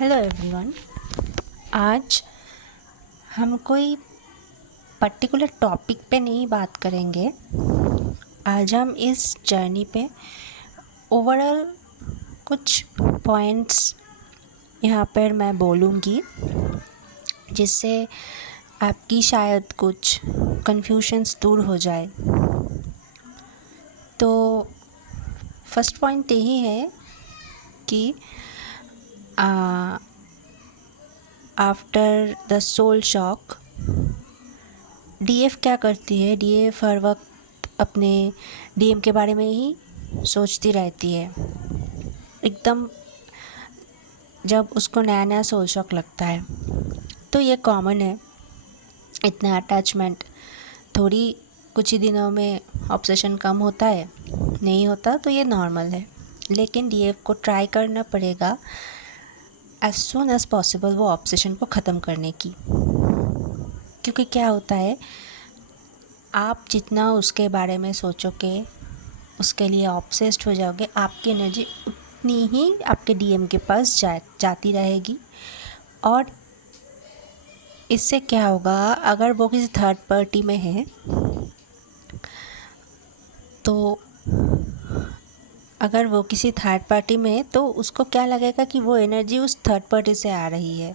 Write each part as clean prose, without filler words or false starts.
Hello everyone. आज हम कोई पर्टिकुलर टॉपिक पे नहीं बात करेंगे। आज हम इस जर्नी पे ओवरऑल कुछ पॉइंट्स यहाँ पर मैं बोलूँगी, जिससे आपकी शायद कुछ कन्फ्यूजन्स दूर हो जाए। तो फर्स्ट पॉइंट यही है कि after the soul shock DF क्या करती है। डीएफ हर वक्त अपने डीएम के बारे में ही सोचती रहती है, एकदम जब उसको नया नया सोल शॉक लगता है। तो ये कॉमन है, इतना अटैचमेंट थोड़ी कुछ ही दिनों में ऑब्सेशन कम होता है, नहीं होता तो ये नॉर्मल है। लेकिन डीएफ को ट्राई करना पड़ेगा एज सून एज पॉसिबल वो ऑब्सेशन को ख़त्म करने की। क्योंकि क्या होता है, आप जितना उसके बारे में सोचोगे, उसके लिए ऑब्सेस्ड हो जाओगे, आपकी एनर्जी उतनी ही आपके डीएम के पास जाती रहेगी। और इससे क्या होगा, अगर वो किसी थर्ड पार्टी में है तो अगर वो किसी थर्ड पार्टी में है तो उसको क्या लगेगा कि वो एनर्जी उस थर्ड पार्टी से आ रही है,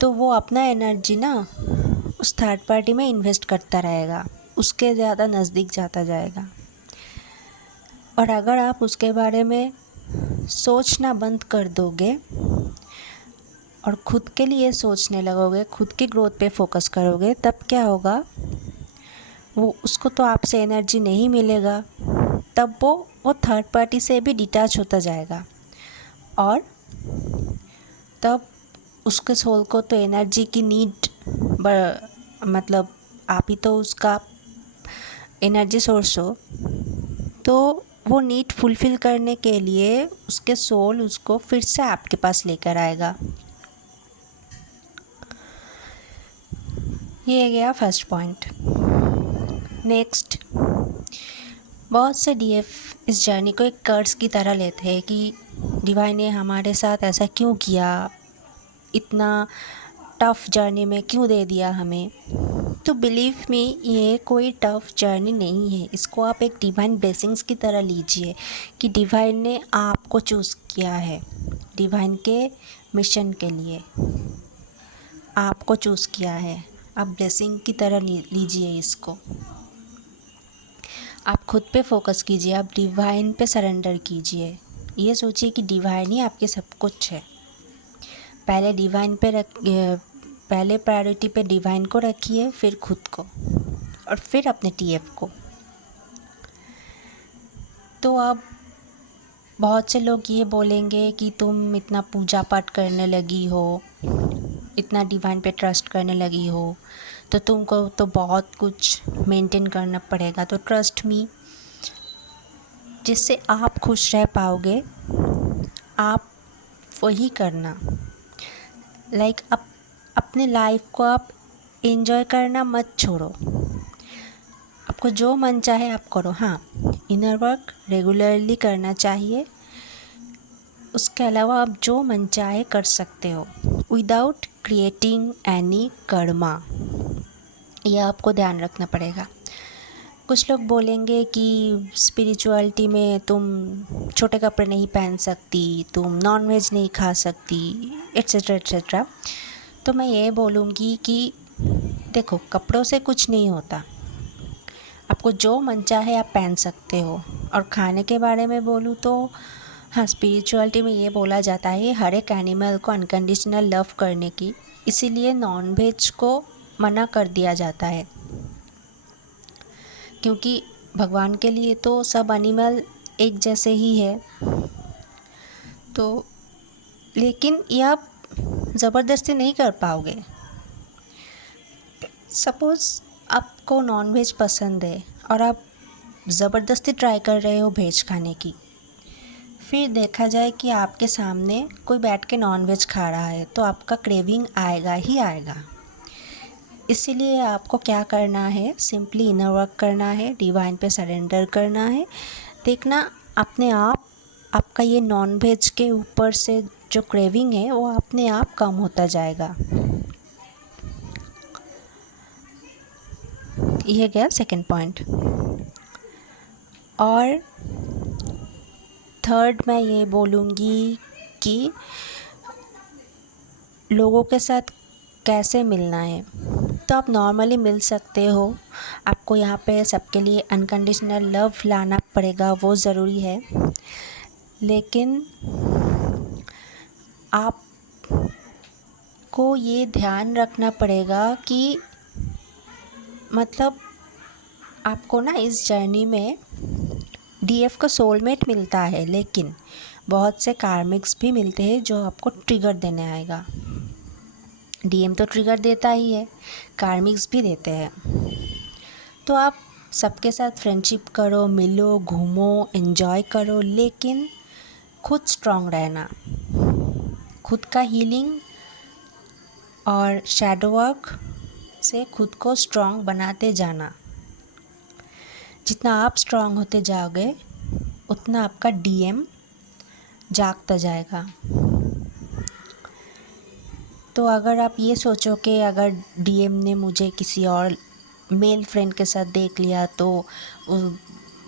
तो वो अपना एनर्जी ना उस थर्ड पार्टी में इन्वेस्ट करता रहेगा, उसके ज़्यादा नज़दीक जाता जाएगा। और अगर आप उसके बारे में सोचना बंद कर दोगे और ख़ुद के लिए सोचने लगोगे, खुद की ग्रोथ पे फोकस करोगे, तब क्या होगा, वो उसको तो आपसे एनर्जी नहीं मिलेगा, तब वो थर्ड पार्टी से भी डिटैच होता जाएगा। और तब उसके सोल को तो एनर्जी की नीड, मतलब आप ही तो उसका एनर्जी सोर्स हो, तो वो नीड फुलफ़िल करने के लिए उसके सोल उसको फिर से आपके पास लेकर आएगा। ये गया फर्स्ट पॉइंट। नेक्स्ट, बहुत से डीएफ इस जर्नी को एक कर्ज की तरह लेते हैं कि डिवाइन ने हमारे साथ ऐसा क्यों किया, इतना टफ़ जर्नी में क्यों दे दिया हमें। तो बिलीव मी, ये कोई टफ़ जर्नी नहीं है। इसको आप एक डिवाइन ब्लेसिंग्स की तरह लीजिए कि डिवाइन ने आपको चूज़ किया है, डिवाइन के मिशन के लिए आपको चूज़ किया है। आप ब्लेसिंग की तरह लीजिए इसको। आप खुद पे फोकस कीजिए, आप डिवाइन पे सरेंडर कीजिए। ये सोचिए कि डिवाइन ही आपके सब कुछ है। पहले डिवाइन पे पहले प्रायोरिटी पे डिवाइन को रखिए, फिर खुद को, और फिर अपने टीएफ को। तो अब बहुत से लोग ये बोलेंगे कि तुम इतना पूजा पाठ करने लगी हो, इतना डिवाइन पे ट्रस्ट करने लगी हो, तो तुमको तो बहुत कुछ मेंटेन करना पड़ेगा। तो ट्रस्ट मी, जिससे आप खुश रह पाओगे आप वही करना। आप अपने लाइफ को आप एंजॉय करना मत छोड़ो। आपको जो मन चाहे आप करो। हाँ, इनर वर्क रेगुलरली करना चाहिए, उसके अलावा आप जो मन चाहे कर सकते हो विदाउट क्रिएटिंग एनी कर्मा। यह आपको ध्यान रखना पड़ेगा। कुछ लोग बोलेंगे कि स्पिरिचुअलिटी में तुम छोटे कपड़े नहीं पहन सकती, तुम नॉन वेज नहीं खा सकती, एट्सेट्रा एट्सेट्रा। तो मैं ये बोलूँगी कि देखो, कपड़ों से कुछ नहीं होता, आपको जो मन चाहे आप पहन सकते हो। और खाने के बारे में बोलूँ तो हाँ, स्पिरिचुअलिटी में ये बोला जाता है हर एक एनिमल को अनकंडीशनल लव करने की, इसीलिए नॉन वेज को मना कर दिया जाता है, क्योंकि भगवान के लिए तो सब एनिमल एक जैसे ही है। तो लेकिन ये आप ज़बरदस्ती नहीं कर पाओगे। सपोज़ आपको नॉन वेज पसंद है और आप ज़बरदस्ती ट्राई कर रहे हो वेज खाने की, फिर देखा जाए कि आपके सामने कोई बैठ के नॉन वेज खा रहा है, तो आपका क्रेविंग आएगा ही आएगा। इसीलिए आपको क्या करना है, सिंपली इनर वर्क करना है, डिवाइन पे सरेंडर करना है। देखना अपने आप आपका ये नॉन वेज के ऊपर से जो क्रेविंग है वो अपने आप कम होता जाएगा। ये गया सेकंड पॉइंट। और थर्ड मैं ये बोलूँगी कि लोगों के साथ कैसे मिलना है। तो आप नॉर्मली मिल सकते हो, आपको यहाँ पे सबके लिए अनकंडीशनल लव लाना पड़ेगा, वो ज़रूरी है। लेकिन आपको ये ध्यान रखना पड़ेगा कि मतलब आपको ना इस जर्नी में डीएफ का सोलमेट मिलता है, लेकिन बहुत से कार्मिक्स भी मिलते हैं जो आपको ट्रिगर देने आएगा। डीएम तो ट्रिगर देता ही है, कार्मिक्स भी देते हैं। तो आप सबके साथ फ्रेंडशिप करो, मिलो, घूमो, एंजॉय करो, लेकिन खुद स्ट्रांग रहना, खुद का हीलिंग और शैडो वर्क से खुद को स्ट्रांग बनाते जाना। जितना आप स्ट्रांग होते जाओगे उतना आपका डीएम जागता जाएगा। तो अगर आप ये सोचो कि अगर डीएम ने मुझे किसी और मेल फ्रेंड के साथ देख लिया तो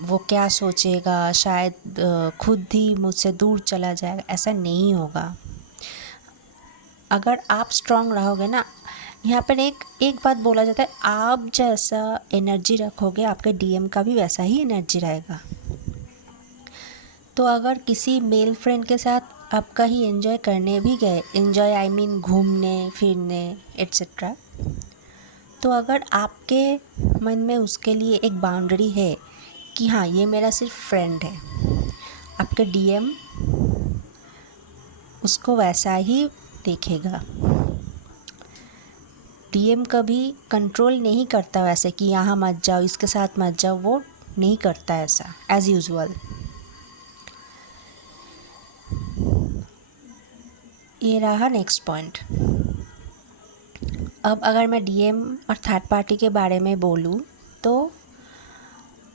वो क्या सोचेगा, शायद खुद ही मुझसे दूर चला जाएगा, ऐसा नहीं होगा। अगर आप स्ट्रांग रहोगे ना, यहाँ पर एक बात बोला जाता है, आप जैसा एनर्जी रखोगे आपके डीएम का भी वैसा ही एनर्जी रहेगा। तो अगर किसी मेल फ्रेंड के साथ आप कहीं एंजॉय करने भी गए, एंजॉय आई मीन घूमने फिरने एट्सेट्रा, तो अगर आपके मन में उसके लिए एक बाउंड्री है कि हाँ ये मेरा सिर्फ फ्रेंड है, आपके डीएम उसको वैसा ही देखेगा। डीएम कभी कंट्रोल नहीं करता वैसे कि यहाँ मत जाओ, इसके साथ मत जाओ, वो नहीं करता ऐसा एज़ यूजुअल। ये रहा नेक्स्ट पॉइंट। अब अगर मैं डीएम और थर्ड पार्टी के बारे में बोलूँ तो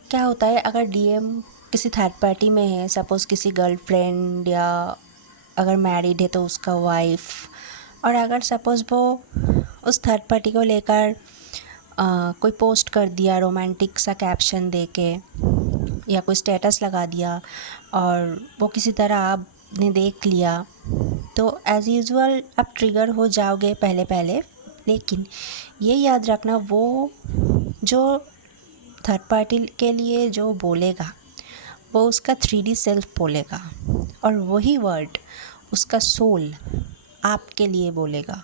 क्या होता है, अगर डीएम किसी थर्ड पार्टी में है, सपोज़ किसी गर्लफ्रेंड या अगर मैरिड है तो उसका वाइफ, और अगर सपोज़ वो उस थर्ड पार्टी को लेकर कोई पोस्ट कर दिया रोमांटिक सा कैप्शन दे के या कोई स्टेटस लगा दिया और वो किसी तरह आपने देख लिया, तो एज़ यूजुअल आप ट्रिगर हो जाओगे पहले, लेकिन ये याद रखना वो जो थर्ड पार्टी के लिए जो बोलेगा वो उसका 3D सेल्फ बोलेगा, और वही वर्ड उसका सोल आपके लिए बोलेगा।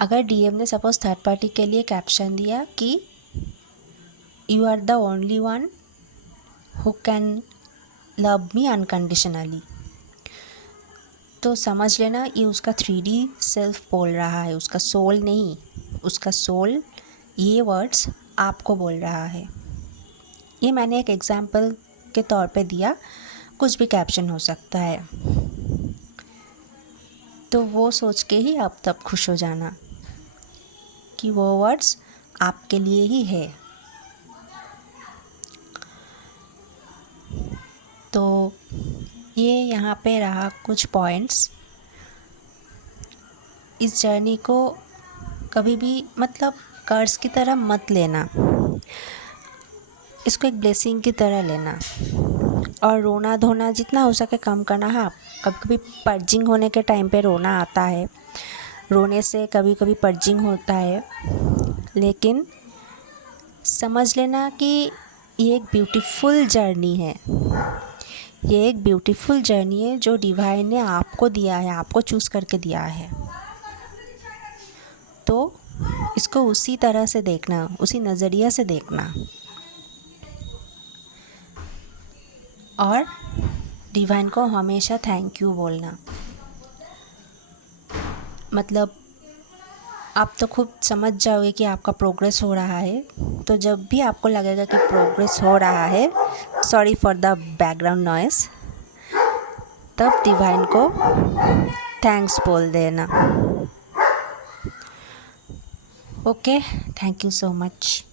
अगर डीएम ने सपोज़ थर्ड पार्टी के लिए कैप्शन दिया कि you are the only one who can love me unconditionally, तो समझ लेना ये उसका 3D सेल्फ बोल रहा है, उसका सोल नहीं। उसका सोल ये वर्ड्स आपको बोल रहा है। ये मैंने एक एग्जाम्पल के तौर पे दिया, कुछ भी कैप्शन हो सकता है, तो वो सोच के ही आप तब खुश हो जाना कि वो वर्ड्स आपके लिए ही है। तो ये यहाँ पे रहा कुछ पॉइंट्स। इस जर्नी को कभी भी मतलब कर्ज की तरह मत लेना, इसको एक ब्लेसिंग की तरह लेना, और रोना धोना जितना हो सके कम करना। हाँ, कभी कभी पर्जिंग होने के टाइम पे रोना आता है, रोने से कभी कभी पर्जिंग होता है, लेकिन समझ लेना कि ये एक ब्यूटीफुल जर्नी है। ये एक ब्यूटीफुल जर्नी है जो डिवाइन ने आपको दिया है, आपको चूज़ करके दिया है। तो इसको उसी तरह से देखना, उसी नज़रिया से देखना, और डिवाइन को हमेशा थैंक यू बोलना। मतलब आप तो खुद समझ जाओगे कि आपका प्रोग्रेस हो रहा है, तो जब भी आपको लगेगा कि प्रोग्रेस हो रहा है, sorry for the background noise, तब डिवाइन को थैंक्स बोल देना। Okay, thank you so much.